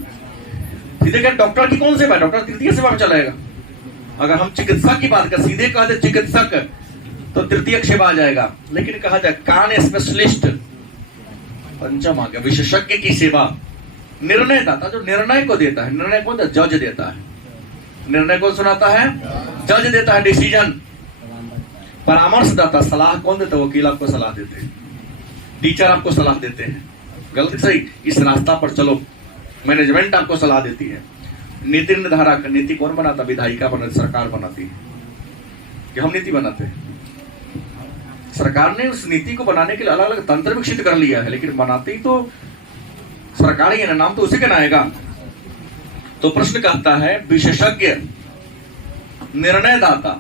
सीधे क्या डॉक्टर की कौन सेवा? डॉक्टर तृतीय सेवा में चलाएगा। अगर हम चिकित्सक की बात करें, सीधे कहा जाए चिकित्सक तो तृतीय सेवा आ जाएगा, लेकिन कहा जाए कान स्पेशलिस्ट, पंचम आ गया। विशेषज्ञ की सेवा। निर्णय दाता, जो निर्णय को देता है, निर्णय कौन? जज देता है। निर्णय कौन सुनाता है? जज देता है, डिसीजन। परामर्शदाता, सलाह कौन देता है? वकील आपको सलाह देते हैं, टीचर आपको सलाह देते हैं, गलत सही इस रास्ता पर चलो, मैनेजमेंट आपको सलाह देती है। नीति निर्धारक, नीति कौन बनाता? विधायिका बनाती, सरकार बनाती है कि हम नीति बनाते हैं? सरकार ने उस नीति को बनाने के लिए अलग अलग तंत्र विकसित कर लिया है, लेकिन बनाते ही तो सरकार ही है ना, नाम तो उसी का ना आएगा। तो प्रश्न कहता है विशेषज्ञ, निर्णयदाता,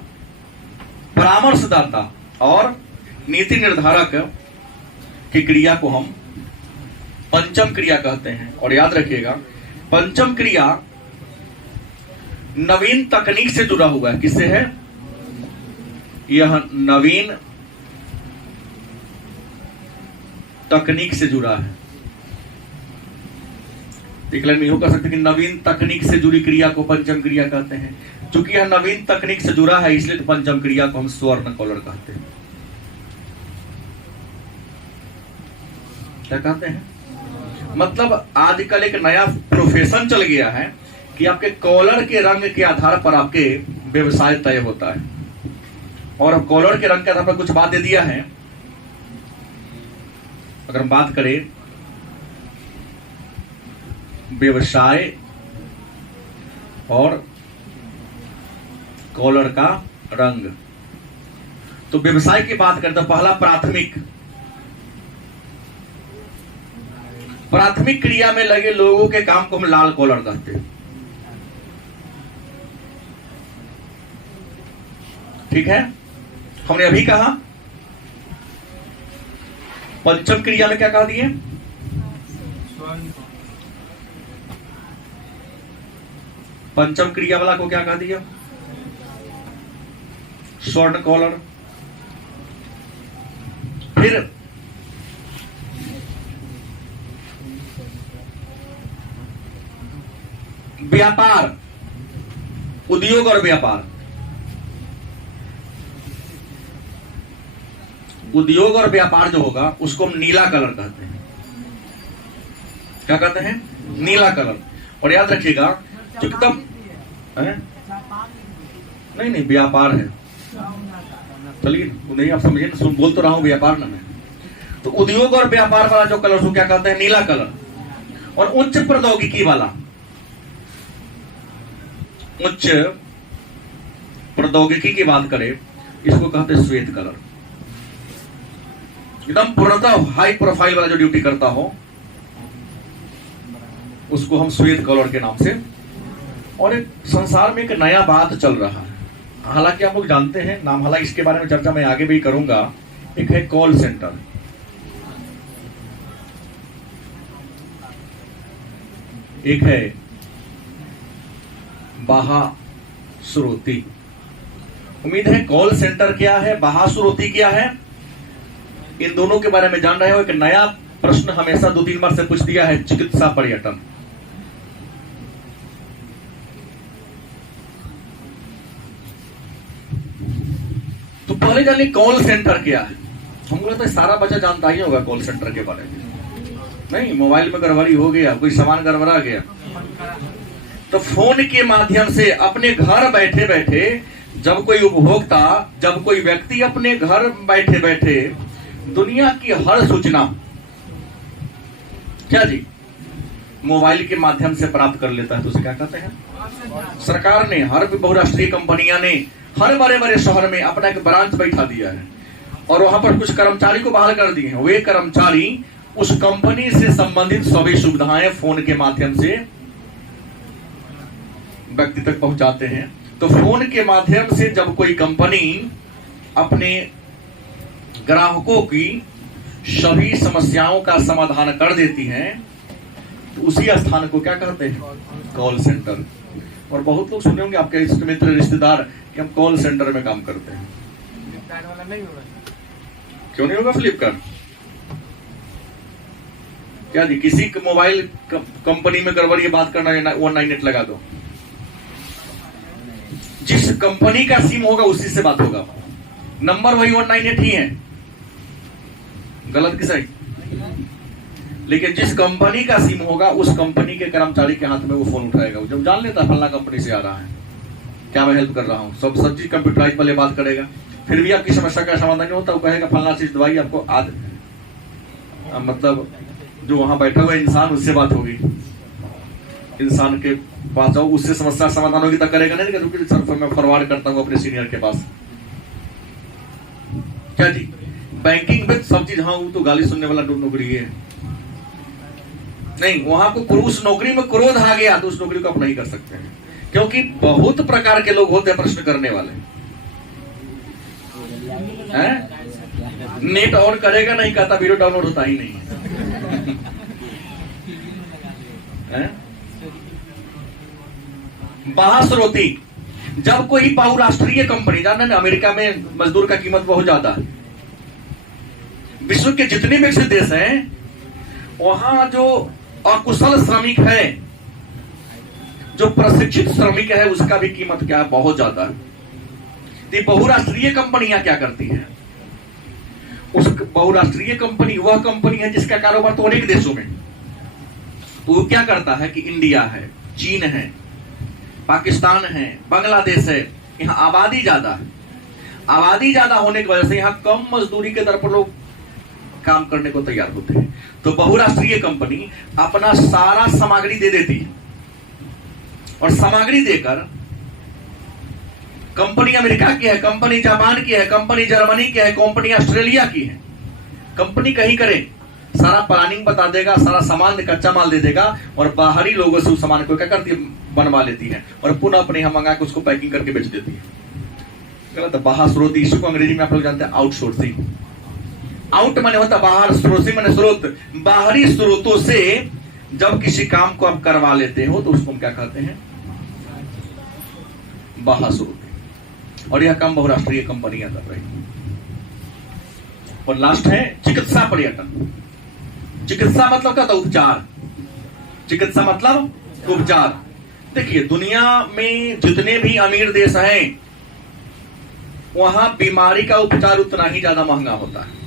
परामर्शदाता और नीति निर्धारक की क्रिया को हम पंचम क्रिया कहते हैं। और याद रखिएगा, पंचम क्रिया नवीन तकनीक से जुड़ा हुआ है। किससे है? यह नवीन तकनीक से जुड़ा है। एक लाइन में यूं कह सकते कि नवीन तकनीक से जुड़ी क्रिया को पंचम क्रिया कहते हैं। चूंकि यह नवीन तकनीक से जुड़ा है, इसलिए तो पंचम क्रिया को हम स्वर्ण कॉलर कहते हैं। क्या कहते हैं? मतलब आजकल एक नया प्रोफेशन चल गया है कि आपके कॉलर के रंग के आधार पर आपके व्यवसाय तय होता है। और कॉलर के रंग के आधार पर कुछ बात दे दिया है। अगर हम बात करें व्यवसाय और कॉलर का रंग, तो व्यवसाय की बात करें तो पहला प्राथमिक, प्राथमिक क्रिया में लगे लोगों के काम को हम लाल कॉलर कहते हैं। ठीक है, हमने अभी कहा पंचम क्रिया में क्या कहा दिए? पंचम क्रिया वाला को क्या कहा दिया? स्वर्ण कॉलर। फिर व्यापार, उद्योग और व्यापार, उद्योग और व्यापार जो होगा उसको हम नीला कलर कहते हैं। क्या कहते हैं? नीला कलर। और याद रखिएगा जो एकदम नहीं नहीं व्यापार है, चलिए नहीं आप समझिए ना, बोल तो रहा हूं व्यापार ना मैं। तो उद्योग और व्यापार वाला जो कलर उसको क्या कहते हैं? नीला कलर। और उच्च प्रौद्योगिकी वाला, उच्च प्रौद्योगिकी की बात करें इसको कहते हैं श्वेत कलर। एकदम पूर्णतः हाई प्रोफाइल वाला जो ड्यूटी करता हो उसको हम श्वेत कलर के नाम से। और एक संसार में एक नया बात चल रहा है, हालांकि आप लोग जानते हैं नाम, हालांकि इसके बारे में चर्चा मैं आगे भी करूंगा। एक है कॉल सेंटर, एक है बाहाश्रोती। उम्मीद है कॉल सेंटर क्या है, बाहाश्रोती क्या है, इन दोनों के बारे में जान रहे हो। एक नया प्रश्न हमेशा 2-3 बार से पूछ दिया है, चिकित्सा पर्यटन। तो पहले जानिए कॉल सेंटर क्या है। हमको लगता है सारा बच्चा जानता ही होगा कॉल सेंटर के बारे में। नहीं, मोबाइल में गड़बड़ी हो गया, कोई सामान गड़बड़ा गया तो फोन के माध्यम से अपने घर बैठे बैठे जब कोई उपभोक्ता, जब कोई व्यक्ति अपने घर बैठे बैठे दुनिया की हर सूचना क्या जी मोबाइल के माध्यम से प्राप्त कर लेता है, तो उसे क्या कहते हैं? सरकार ने, हर बहुराष्ट्रीय कंपनियां ने हर बड़े बड़े शहर में अपना एक ब्रांच बैठा दिया है और वहां पर कुछ कर्मचारी को बहाल कर दिए हैं। वे कर्मचारी उस कंपनी से संबंधित सभी सुविधाएं फोन के माध्यम से व्यक्ति तक पहुंचाते हैं। तो फोन के माध्यम से जब कोई कंपनी अपने ग्राहकों की सभी समस्याओं का समाधान कर देती है तो उसी स्थान को क्या कहते हैं? Call centre. और बहुत लोग सुने होंगे आपके इष्ट मित्र, रिश्तेदार कि हम कॉल सेंटर में काम करते हैं। क्यों नहीं होगा फ्लिपकार्ट? क्या जी किसी मोबाइल कंपनी में गड़बड़ी बात करना है, 198 लगा दो। जिस कंपनी का सिम होगा उसी से बात होगा, नंबर वही 198 ही है, गलत की सही। लेकिन जिस कंपनी का सिम होगा उस कंपनी के कर्मचारी के हाथ में वो फोन उठाएगा, जब जान लेता फलना कंपनी से आ रहा है, क्या मैं हेल्प कर रहा हूं, सब चीज कंप्यूटराइज वाले बात करेगा। फिर भी आपकी समस्या का समाधान नहीं होता, वो कहेगा फलना चीज दवाई आपको मतलब जो वहां बैठा हुआ इंसान उससे बात होगी, इंसान के पास जाओ, उससे समस्या समाधान होगी, तब करेगा नहीं कि सर मैं फॉरवर्ड करता हूँ अपने सीनियर के पास। क्या जी, बैंकिंग में सब चीज, हाँ वो तो गाली सुनने वाला नौकरी है नहीं, वहां को उस नौकरी में क्रोध आ गया तो उस नौकरी को आप नहीं कर सकते हैं, क्योंकि बहुत प्रकार के लोग होते हैं प्रश्न करने वाले हैं। नेट ऑन करेगा नहीं कहता वीडियो डाउनलोड होता ही नहीं है। बाह्यस्रोती, जब कोई बहुराष्ट्रीय कंपनी, जानते हैं अमेरिका में मजदूर का कीमत बहुत ज्यादा है, विश्व के जितने विकसित देश हैं वहां जो अकुशल श्रमिक है, जो प्रशिक्षित श्रमिक है, उसका भी कीमत क्या है, बहुत ज्यादा है। तो बहुराष्ट्रीय कंपनियां क्या करती हैं, उस बहुराष्ट्रीय कंपनी वह कंपनी है जिसका कारोबार तो अनेक देशों में, तो वो क्या करता है कि इंडिया है, चीन है, पाकिस्तान है, बांग्लादेश है, यहाँ आबादी ज्यादा है, आबादी ज्यादा होने की वजह से यहाँ कम मजदूरी के दर पर लोग काम करने को तैयार होते हैं। तो बहुराष्ट्रीय कंपनी अपना सारा सामग्री दे देती है, और सामग्री देकर कंपनी अमेरिका की है, कंपनी जापान की है, कंपनी जर्मनी की है, कंपनी ऑस्ट्रेलिया की है, कंपनी कहीं करे सारा प्लानिंग बता देगा, सारा सामान कच्चा माल दे देगा, और बाहरी लोगों से उस सामान को क्या करती है, बनवा लेती है, और पुनः अपने यहां मंगा के उसको पैकिंग करके बेच देती है। गलत। बाह्यस्रोत, इसी को अंग्रेजी में आप लोग जानते हैं आउटसोर्सिंग। आउट माने होता बाहर, सोर्सिंग माने स्रोत, बाहरी स्रोतों से जब किसी काम को आप करवा लेते हो तो उसको हम क्या कहते हैं, बाह्यस्रोत। और यह काम बहुराष्ट्रीय कंपनियां कर रही हैं। और लास्ट है चिकित्सा पर्यटन। चिकित्सा मतलब क्या था, उपचार। चिकित्सा मतलब उपचार। देखिए दुनिया में जितने भी अमीर देश हैं वहां बीमारी का उपचार उतना ही ज्यादा महंगा होता है,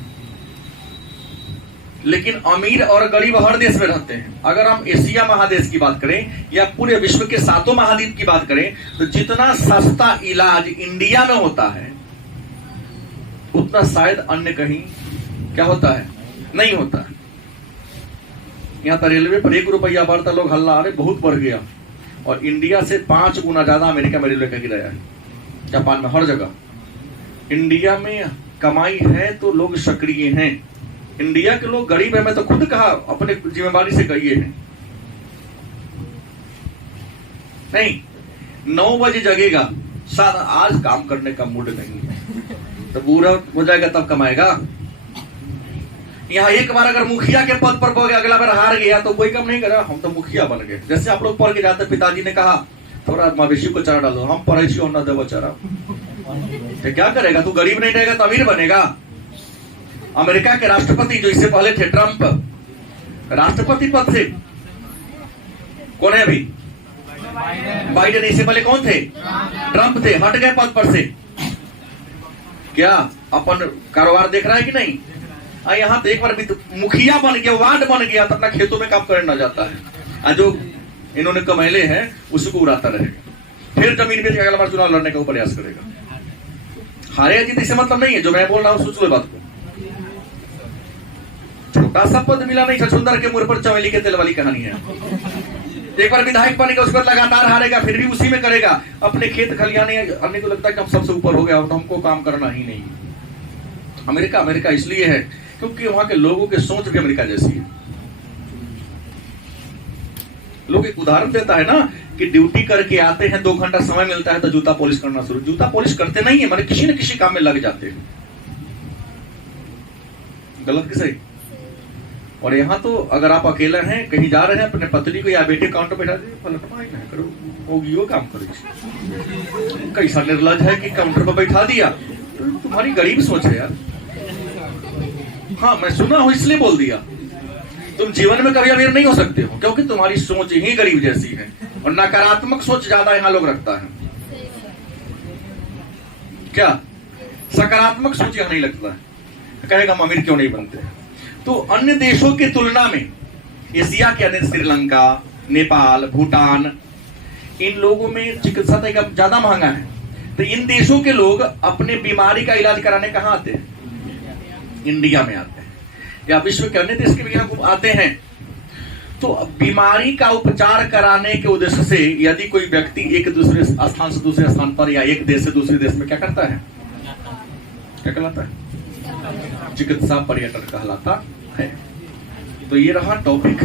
लेकिन अमीर और गरीब हर देश में रहते हैं। अगर हम एशिया महादेश की बात करें या पूरे विश्व के 7 महाद्वीप की बात करें तो जितना सस्ता इलाज इंडिया में होता है उतना शायद अन्य कहीं क्या होता है, नहीं होता है। यहाँ तो रेलवे पर 1 रुपया बढ़ता, लोग हल्ला, अरे बहुत बढ़ गया। और इंडिया से 5 गुना ज्यादा अमेरिका में रेलवे का किराया है, जापान में, हर जगह। इंडिया में कमाई है तो लोग सक्रिय हैं। इंडिया के लोग गरीब है, मैं तो खुद कहा, अपने जिम्मेदारी से कहिए हैं। नहीं, 9 बजे जगेगा, आज काम करने का मूड नहीं है, तो पूरा हो जाएगा तब कमाएगा। यहाँ एक बार अगर मुखिया के पद पर हो गया, अगला बार हार गया तो कोई काम नहीं करा, हम तो मुखिया बन गए। जैसे आप लोग पढ़ के जाते, पिताजी ने कहा थोड़ा मवेशी को चारा डालो, हम पढ़े छी ना देव चारा, तो क्या करेगा, तू गरीब नहीं रहेगा तो अमीर बनेगा। अमेरिका के राष्ट्रपति जो इससे पहले थे ट्रंप, राष्ट्रपति पद से कौन है अभी, बाइडेन। इससे पहले कौन थे, ट्रंप थे, हट गए पद पर से। क्या अपन कारोबार देख रहा है कि नहीं। यहाँ तो एक बार भी तो मुखिया बन गया, वार्ड बन गया, तो अपना खेतों में काम करने जाता है, जो इन्होंने कमैले हैं उसको उड़ाता रहेगा, फिर जमीन बेच के अगला बार चुनाव लड़ने का प्रयास करेगा। हारे जीत इससे मतलब नहीं है, जो मैं बोल रहा हूं सोच लो बात को। छोटा सा पद मिला नहीं, छछूंदर के मुंह पर चमेली के तेल वाली कहानी है। एक बार विधायक बनेगा, उसके बाद लगातार हारेगा, फिर भी उसी में करेगा, अपने खेत खलियाने, अन्य को लगता है कि हम सबसे ऊपर हो गया, तो हमको काम करना ही नहीं। अमेरिका अमेरिका इसलिए है क्योंकि वहां के लोगों की सोच भी अमेरिका जैसी है। लोग एक उदाहरण देता है ना कि ड्यूटी करके आते हैं, 2 घंटा समय मिलता है तो जूता पॉलिश करना शुरू। जूता पॉलिश करते नहीं है, माने किसी न किसी काम में लग जाते हैं। गलत कि सही। और यहाँ तो अगर आप अकेला हैं, कहीं जा रहे हैं, अपने पत्नी को या बेटे काउंटर बैठा दे, करो होगी वो काम करो। कैसा निर्लज है कि काउंटर पर बैठा दिया, तुम्हारी गरीब सोच है यार। हाँ मैं सुना हूं इसलिए बोल दिया। तुम जीवन में कभी अमीर नहीं हो सकते हो क्योंकि तुम्हारी सोच ही गरीब जैसी है, और नकारात्मक सोच ज्यादा यहाँ लोग रखता है। क्या सकारात्मक सोच यहाँ नहीं लगता है, कहेगा हम अमीर क्यों नहीं बनते। तो अन्य देशों की तुलना में एशिया के अन्य, श्रीलंका, नेपाल, भूटान, इन लोगों में चिकित्सा ज्यादा महंगा है। तो इन देशों के लोग अपने बीमारी का इलाज कराने कहां आते हैं? इंडिया में आते हैं, या विश्व के अन्य देश के भी यहाँ आते हैं। तो बीमारी का उपचार कराने के उद्देश्य से यदि कोई व्यक्ति एक दूसरे स्थान से दूसरे स्थान पर या एक देश से दूसरे देश में क्या करता है, क्या कहलाता है? चिकित्सा पर्यटन कहलाता है। तो ये रहा टॉपिक।